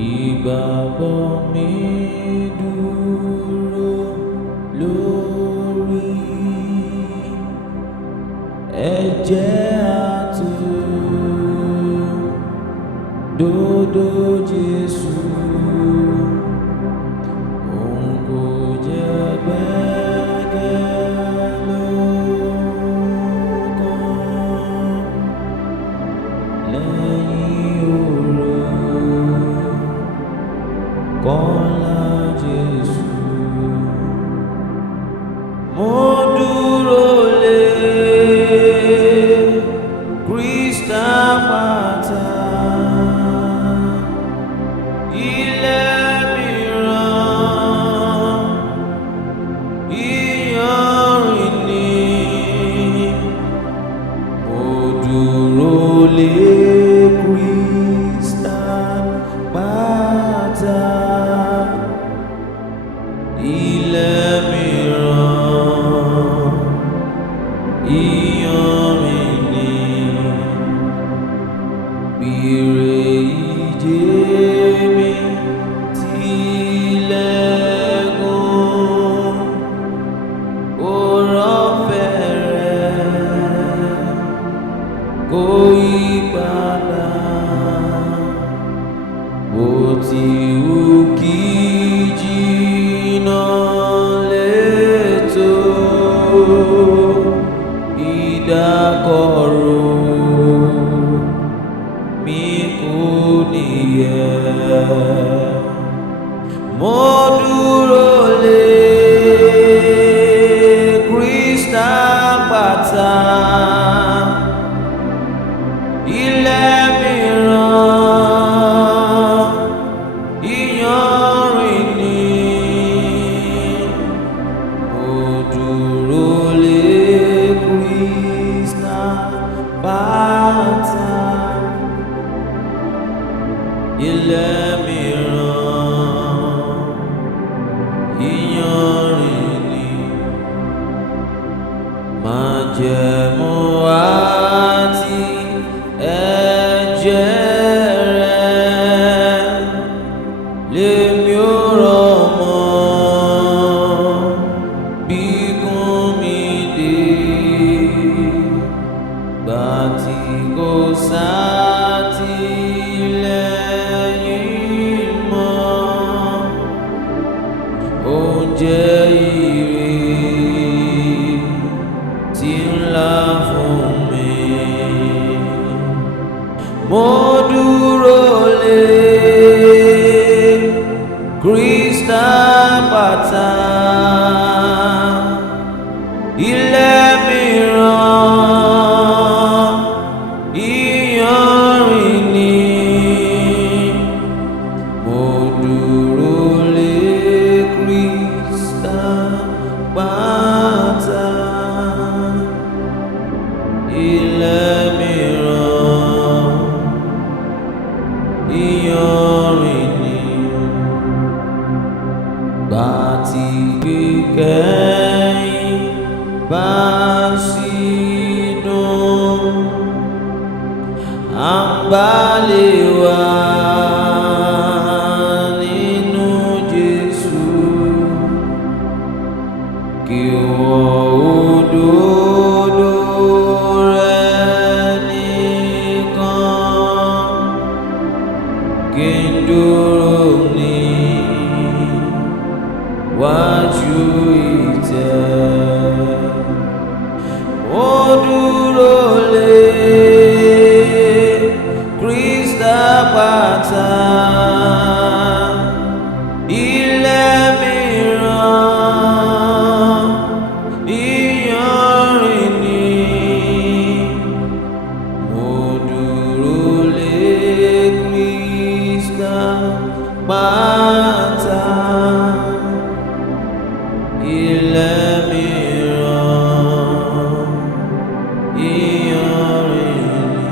Igbagbo mi dúró lórí ẹ̀jẹ̀ àtòdodo Jesu. Òun kò jẹ́ gbẹ́kẹ̀lé ọ̀kan lẹ́yìn oró kọ́lá Jesu. Mo dúró lé Kristi àpáta, ilẹ̀ mìíràn ìyanrìn ni. Mo dúró lé Kristi àpáta, ilẹ̀ mìíràn ìyanrìn ni. Bírè ìjẹ́ mi tilẹ̀ gùn, oore-ọ̀fẹ́ rẹ̀ kò yí padà. Bó ti wù kí jìnnà létò, ìdákọ̀ró mi kò níyẹ̀. Mo dúró lé Kristi àpáta, ilẹ̀ mìíràn ìyanrìn ni. Mo dúró lé Kristi àpáta, ilẹ̀ mìíràn ìyanrìn ni. Májẹ̀mú àti ẹ̀jẹ̀ rẹ̀ lèmi ò rọ̀ mọ́ bí gún mi dé. Gbà tí kò sátìlẹ́yìn mọ́, oúnjẹ ire tí ńlá fún mi. Mo dúró lé Kristi àpáta, ilẹ̀ mìíràn ìyanrìn ni. Mo dúró lé Kristi àpáta, ilẹ̀ mìíràn ìyanrìn ni. Gbà tí ìkẹyìn bá sì dùn, à ń balẹ̀ wá nínú Jesu. Kí òdodo rẹ̀ nìkan kí n dúró ní wájú ìtẹ́. Mo dúró lé Kristi àpáta, ilẹ̀ mìíràn ìyanrìn ni. Mo dúró lé Kristi àpáta, ilẹ̀ mìíràn ìyanrìn ni.